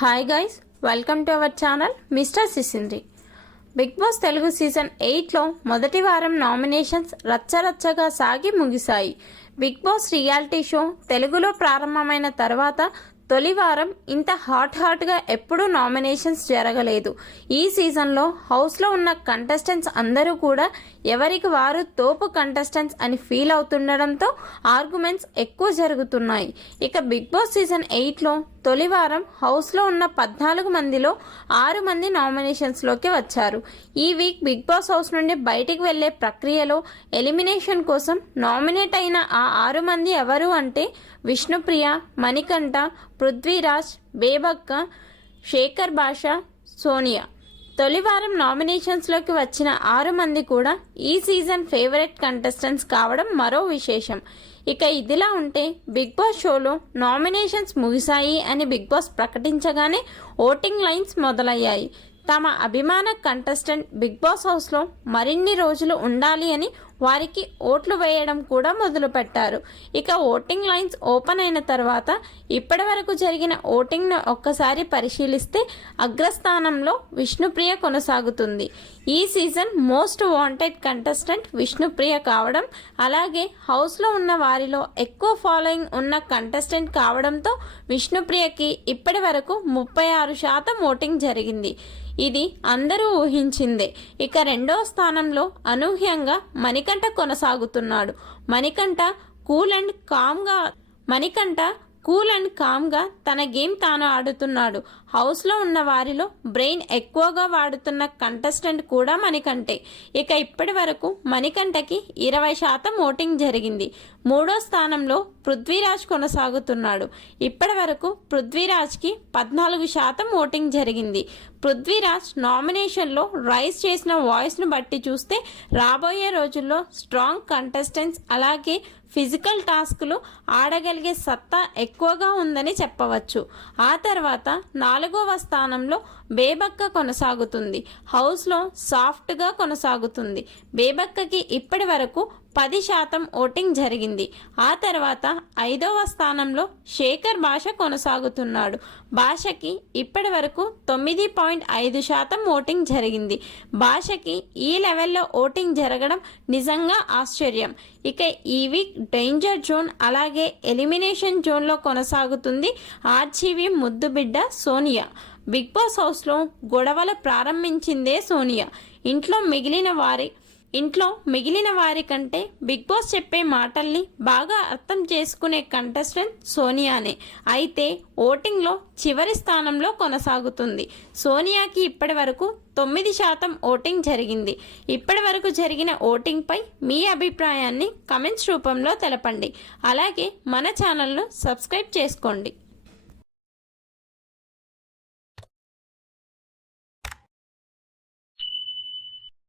Hi guys, welcome to our channel mister Sisindri. Big boss Telugu season 8లో మొదటి వారం nominations రచ్చరచ్చగా సాగి ముగిశాయి. బిగ్ బాస్ రియాలిటీ షో తెలుగులో ప్రారంభమైన తర్వాత తొలి వారం ఇంత హాట్గా ఎప్పుడూ నామినేషన్స్ జరగలేదు. ఈ సీజన్లో హౌస్లో ఉన్న కంటెస్టెంట్స్ అందరూ కూడా ఎవరికి వారు తోపు కంటెస్టెంట్స్ అని ఫీల్ అవుతుండడంతో ఆర్గ్యుమెంట్స్ ఎక్కువ జరుగుతున్నాయి. ఇక బిగ్ బాస్ సీజన్ 8లో తొలి వారం హౌస్లో ఉన్న 14 మందిలో 6 మంది నామినేషన్స్లోకి వచ్చారు. ఈ వీక్ బిగ్ బాస్ హౌస్ నుండి బయటికి వెళ్లే ప్రక్రియలో ఎలిమినేషన్ కోసం నామినేట్ అయిన ఆ 6 మంది ఎవరు అంటే విష్ణుప్రియ, మణికంఠ, పృథ్వీరాజ్, బేబక్క, శేఖర్ భాష, సోనియా. తొలి వారం నామినేషన్స్లోకి వచ్చిన 6 మంది కూడా ఈ సీజన్ ఫేవరెట్ కంటెస్టెంట్స్ కావడం మరో విశేషం. ఇక ఇదిలా ఉంటే బిగ్ బాస్ షోలో నామినేషన్స్ ముగిశాయి అని బిగ్ బాస్ ప్రకటించగానే ఓటింగ్ లైన్స్ మొదలయ్యాయి. తమ అభిమాన కంటెస్టెంట్ బిగ్ బాస్ హౌస్లో మరిన్ని రోజులు ఉండాలి అని వారికి ఓట్లు వేయడం కూడా మొదలుపెట్టారు. ఇక ఓటింగ్ లైన్స్ ఓపెన్ అయిన తర్వాత ఇప్పటి వరకు జరిగిన ఓటింగ్ను ఒక్కసారి పరిశీలిస్తే అగ్రస్థానంలో విష్ణుప్రియ కొనసాగుతుంది. ఈ season most wanted contestant Vishnupriya కావడం, అలాగే హౌస్లో ఉన్న వారిలో ఎక్కువ ఫాలోయింగ్ ఉన్న కంటెస్టెంట్ కావడంతో విష్ణుప్రియకి ఇప్పటి వరకు 36% ఓటింగ్ జరిగింది. ఇది అందరూ ఊహించిందే. ఇక రెండవ స్థానంలో అనూహ్యంగా మణికంఠ కొనసాగుతున్నాడు. మణికంఠ కూల్ అండ్ కామ్గా తన గేమ్ తాను ఆడుతున్నాడు. హౌస్లో ఉన్న వారిలో బ్రెయిన్ ఎక్కువగా వాడుతున్న కంటెస్టెంట్ కూడా మణికంఠే. ఇక ఇప్పటి వరకు మణికంఠకి 20% ఓటింగ్ జరిగింది. మూడో స్థానంలో పృథ్వీరాజ్ కొనసాగుతున్నాడు. ఇప్పటి వరకు పృథ్వీరాజ్కి 14% ఓటింగ్ జరిగింది. పృథ్వీరాజ్ నామినేషన్లో రైజ్ చేసిన వాయిస్ను బట్టి చూస్తే రాబోయే రోజుల్లో స్ట్రాంగ్ కంటెస్టెంట్స్ అలాగే ఫిజికల్ టాస్క్లు ఆడగలిగే సత్తా ఎక్కువగా ఉందని చెప్పవచ్చు. ఆ తర్వాత 4వ స్థానంలో బేబక్క కొనసాగుతుంది. హౌస్లో సాఫ్ట్గా కొనసాగుతుంది. బేబక్కకి ఇప్పటి వరకు 10% ఓటింగ్ జరిగింది. ఆ తర్వాత 5వ స్థానంలో శేఖర్ భాష కొనసాగుతున్నాడు. భాషకి ఇప్పటి వరకు 9.5% ఓటింగ్ జరిగింది. భాషకి ఈ లెవెల్లో ఓటింగ్ జరగడం నిజంగా ఆశ్చర్యం. ఇక ఈ వీక్ డేంజర్ జోన్ అలాగే ఎలిమినేషన్ జోన్లో కొనసాగుతుంది ఆర్జీవి ముద్దుబిడ్డ సోనియా. బిగ్ బాస్ హౌస్లో గొడవలు ప్రారంభించిందే సోనియా. ఇంట్లో మిగిలిన వారి కంటే బిగ్ బాస్ చెప్పే మాటల్ని బాగా అర్థం చేసుకునే కంటెస్టెంట్ సోనియానే. అయితే ఓటింగ్లో చివరి స్థానంలో కొనసాగుతుంది. సోనియాకి ఇప్పటి వరకు 9% ఓటింగ్ జరిగింది. ఇప్పటి వరకు జరిగిన ఓటింగ్పై మీ అభిప్రాయాన్ని కమెంట్స్ రూపంలో తెలపండి. అలాగే మన ఛానల్ను సబ్స్క్రైబ్ చేసుకోండి.